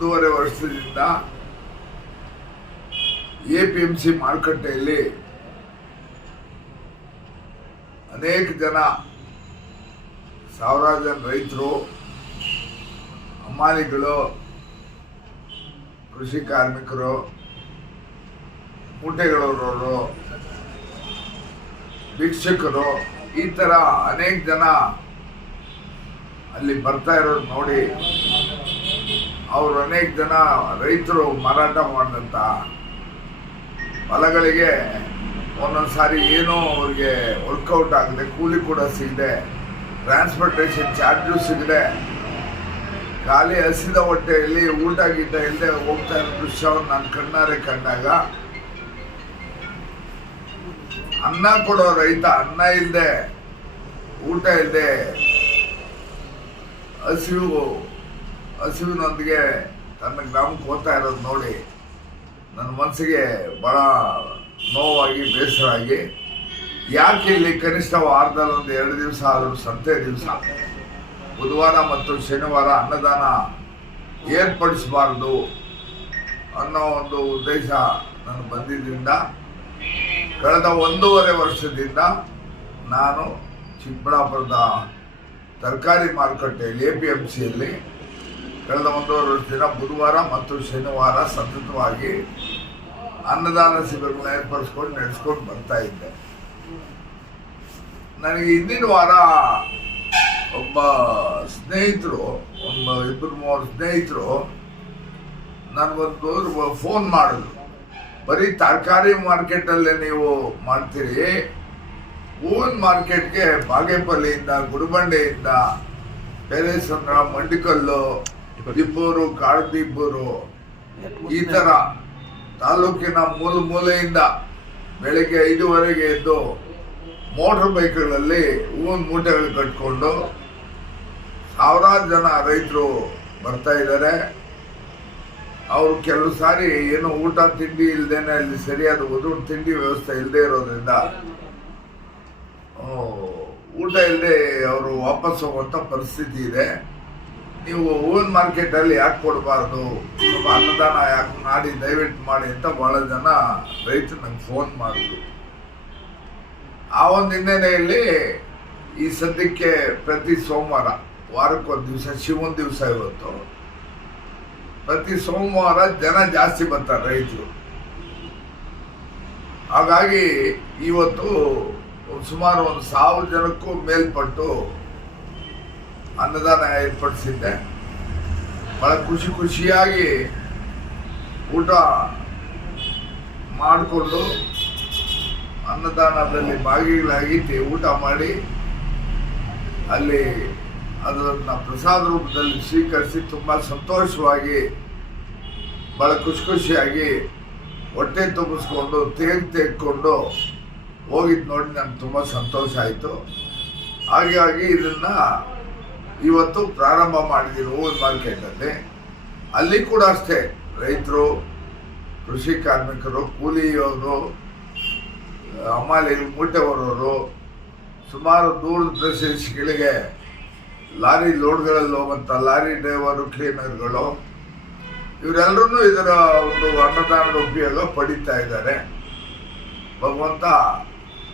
1.5 ವರ್ಷದಿಂದ APMC ಮಾರುಕಟ್ಟೆಯಲ್ಲಿ ಅನೇಕ ಜನ ಸಾವಿರಾರು ಜನ ರೈತರು, ಹಮಾಲಿಗಳು, ಕೃಷಿ ಕಾರ್ಮಿಕರು, ಮೂಟೆಗಳವರು, ಭಿಕ್ಷುಕರು, ಈ ಥರ ಅನೇಕ ಜನ ಅಲ್ಲಿ ಬರ್ತಾ ಇರೋದು ನೋಡಿ ಅವರು ಅನೇಕ ಜನ ರೈತರು ಮಾರಾಟ ಮಾಡಿದಂಥ ಹೊಲಗಳಿಗೆ ಒಂದೊಂದು ಸಾರಿ ಏನೋ ಅವ್ರಿಗೆ ವರ್ಕೌಟ್ ಆಗದೆ, ಕೂಲಿ ಕೂಡ ಸಿಗದೆ, ಟ್ರಾನ್ಸ್ಪೋರ್ಟೇಷನ್ ಚಾರ್ಜು ಸಿಗದೆ, ಖಾಲಿ ಹಸಿದ ಹೊಟ್ಟೆಯಲ್ಲಿ ಊಟ ಗೀಟ ಇಲ್ಲದೆ ಹೋಗ್ತಾ ಇರೋ ದೃಶ್ಯವನ್ನು ನಾನು ಕಣ್ಣಾರೆ ಕಂಡಾಗ, ಅನ್ನ ಕೊಡೋ ರೈತ ಅನ್ನ ಇಲ್ಲದೆ, ಊಟ ಇಲ್ಲದೆ, ಹಸಿವಿನೊಂದಿಗೆ ತನ್ನ ಗ್ರಾಮಕ್ಕೆ ಹೋಗ್ತಾ ಇರೋದು ನೋಡಿ ನನ್ನ ಮನಸ್ಸಿಗೆ ಬಹಳ ನೋವಾಗಿ, ಬೇಸರ ಆಗಿ, ಯಾಕೆ ಇಲ್ಲಿ ಕನಿಷ್ಠ ವಾರದಲ್ಲಿ 2 ದಿವಸ ಆದರೂ ಸಂತೆ ದಿವಸ ಬುಧವಾರ ಮತ್ತು ಶನಿವಾರ ಅನ್ನದಾನ ಏರ್ಪಡಿಸಬಾರ್ದು ಅನ್ನೋ ಒಂದು ಉದ್ದೇಶ ನಾನು ಬಂದಿದ್ದರಿಂದ ಕಳೆದ 1.5 ವರ್ಷದಿಂದ ನಾನು ಚಿಕ್ಕಬಳ್ಳಾಪುರದ ತರಕಾರಿ ಮಾರುಕಟ್ಟೆಯಲ್ಲಿ APMCಯಲ್ಲಿ ಕಳೆದ 1.5 ವರ್ಷದಿಂದ ಬುಧವಾರ ಮತ್ತು ಶನಿವಾರ ಸತತವಾಗಿ ಅನ್ನದಾನ ಶಿಬಿರಗಳನ್ನ ಏರ್ಪಡಿಸ್ಕೊಂಡು ನಡೆಸ್ಕೊಂಡು ಬರ್ತಾ ಇದ್ದೆ. ನನಗೆ ಹಿಂದಿನ ವಾರ ಒಬ್ಬ ಸ್ನೇಹಿತರು, 2-3 ಸ್ನೇಹಿತರು ನನಗೊಂದು ಫೋನ್ ಮಾಡಿದ್ರು. ಬರೀ ತರಕಾರಿ ಮಾರ್ಕೆಟಲ್ಲೇ ನೀವು ಮಾಡ್ತೀರಿ, ಹೂವಿನ ಮಾರ್ಕೆಟ್ಗೆ ಬಾಗೇಪಲ್ಲಿಯಿಂದ, ಗುಡಿಬಂಡೆಯಿಂದ, ಬೇಲೆಸಂದ್ರ, ಮಂಡಿಕಲ್ಲು, ದಿಬ್ಬೂರು, ಕಾಡದಿಬ್ಬೂರು, ಈ ಥರ ತಾಲೂಕಿನ ಮೂಲೆಯಿಂದ ಬೆಳಗ್ಗೆ 5:30 ಎದ್ದು ಮೋಟರ್ ಬೈಕ್ಗಳಲ್ಲಿ ಹೂವಿನ ಮೂಟೆಗಳು ಕಟ್ಕೊಂಡು ಸಾವಿರಾರು ಜನ ರೈತರು ಬರ್ತಾ ಇದ್ದಾರೆ. ಅವರು ಕೆಲವು ಸಾರಿ ಏನು ಊಟ ತಿಂಡಿ ಇಲ್ಲದೇನೆ, ಅಲ್ಲಿ ಸರಿಯಾದ ತಿಂಡಿ ವ್ಯವಸ್ಥೆ ಇಲ್ಲದೆ ಇರೋದ್ರಿಂದ ಊಟ ಇಲ್ಲದೆ ಅವರು ವಾಪಸ್ ಹೋಗುವಂಥ ಪರಿಸ್ಥಿತಿ ಇದೆ. ನೀವು ಹೂವಿನ ಮಾರ್ಕೆಟಲ್ಲಿ ಯಾಕೆ ಕೊಡಬಾರ್ದು, ಸ್ವಲ್ಪ ಅನ್ನದಾನ ಯಾಕೆ ಮಾಡಿ ದಯವಿಟ್ಟು ಮಾಡಿ ಅಂತ ಭಾಳ ಜನ ರೈತರು ನಂಗೆ ಫೋನ್ ಮಾಡಿದ್ರು. ಆ ಒಂದು ಹಿನ್ನೆಲೆಯಲ್ಲಿ ಈ ಸದ್ಯಕ್ಕೆ ಪ್ರತಿ ಸೋಮವಾರ, ವಾರಕ್ಕೊಂದು ದಿವಸ, ಶಿವನ ದಿವಸ ಇವತ್ತು, ಪ್ರತಿ ಸೋಮವಾರ ಜನ ಜಾಸ್ತಿ ಬರ್ತಾರೆ ರೈತರು. ಹಾಗಾಗಿ ಇವತ್ತು ಸುಮಾರು 1,000 ಜನಕ್ಕೂ ಮೇಲ್ಪಟ್ಟು ಅನ್ನದಾನ ಏರ್ಪಡಿಸಿದ್ದೆ. ಬಹಳ ಖುಷಿಯಾಗಿ ಊಟ ಮಾಡಿಕೊಂಡು ಅನ್ನದಾನದಲ್ಲಿ ಭಾಗಿಗಳಾಗಿ ಊಟ ಮಾಡಿ ಅಲ್ಲಿ ಅದನ್ನು ಪ್ರಸಾದ ರೂಪದಲ್ಲಿ ಸ್ವೀಕರಿಸಿ ತುಂಬ ಸಂತೋಷವಾಗಿ, ಭಾಳ ಖುಷಿಯಾಗಿ ಹೊಟ್ಟೆ ತುಂಬಿಸ್ಕೊಂಡು ತೆಗೆದುಕೊಂಡು ಹೋಗಿದ್ದು ನೋಡಿ ನನಗೆ ತುಂಬ ಸಂತೋಷ ಆಯಿತು. ಹಾಗಾಗಿ ಇದನ್ನು ಇವತ್ತು ಪ್ರಾರಂಭ ಮಾಡಿದ್ದೀವಿ ಹೂವಿನ ಮಾರ್ಕೆಟಲ್ಲಿ. ಅಲ್ಲಿ ಕೂಡ ಅಷ್ಟೇ ರೈತರು, ಕೃಷಿ ಕಾರ್ಮಿಕರು, ಕೂಲಿಯವರು, ಹಮಾಲಿ, ಮೂಟೆ ಹೊರೋರು, ಸುಮಾರು ದೂರದ ಪ್ರದೇಶಗಳಿಗೆ ಲಾರಿ ಲೋಡ್ಗಳಲ್ಲಿ ಹೋಗುವಂಥ ಲಾರಿ ಡ್ರೈವರು, ಕ್ಲೀನರ್ಗಳು, ಇವರೆಲ್ಲರೂ ಇದರ ಒಂದು ಅನ್ನದಾನದ ಉಪಯೋಗ ಪಡೀತಾ ಇದ್ದಾರೆ. ಭಗವಂತ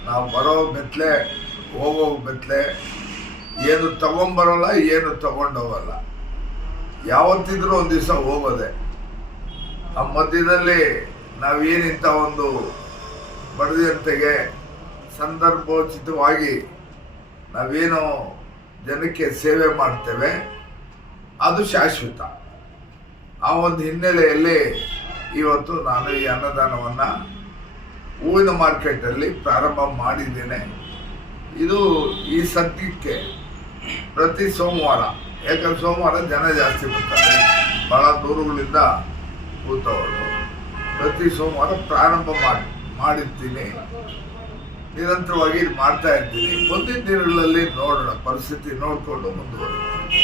ನಾವು ಬರೋ ಬೆತ್ತಲೆ, ಹೋಗೋ ಬೆತ್ತಲೆ, ಏನು ತಗೊಂಬರೋಲ್ಲ, ಏನು ತಗೊಂಡೋಗಲ್ಲ, ಯಾವತ್ತಿದ್ರೂ ಒಂದು ದಿವಸ ಹೋಗೋದೆ. ಆ ಮಧ್ಯದಲ್ಲಿ ನಾವೇನಿಂಥ ಒಂದು ಬಡದಿಯಂತೆಗೆ ಸಂದರ್ಭೋಚಿತವಾಗಿ ನಾವೇನು ಜನಕ್ಕೆ ಸೇವೆ ಮಾಡ್ತೇವೆ ಅದು ಶಾಶ್ವತ. ಆ ಒಂದು ಹಿನ್ನೆಲೆಯಲ್ಲಿ ಇವತ್ತು ನಾನು ಈ ಅನ್ನದಾನವನ್ನು ಹೂವಿನ ಮಾರ್ಕೆಟಲ್ಲಿ ಪ್ರಾರಂಭ ಮಾಡಿದ್ದೇನೆ. ಇದು ಈ ಸದ್ಯಕ್ಕೆ ಪ್ರತಿ ಸೋಮವಾರ, ಯಾಕಂದ್ರೆ ಸೋಮವಾರ ಜನ ಜಾಸ್ತಿ ಬರ್ತಾರೆ, ಭಾಳ ದೂರಗಳಿಂದ ಕೂತವರು. ಪ್ರತಿ ಸೋಮವಾರ ಪ್ರಾರಂಭ ಮಾಡಿರ್ತೀನಿ, ನಿರಂತರವಾಗಿ ಮಾಡ್ತಾ ಇರ್ತೀನಿ. ಮುಂದಿನ ದಿನಗಳಲ್ಲಿ ನೋಡೋಣ, ಪರಿಸ್ಥಿತಿ ನೋಡಿಕೊಂಡು ಮುಂದುವರಿಯೋಣ.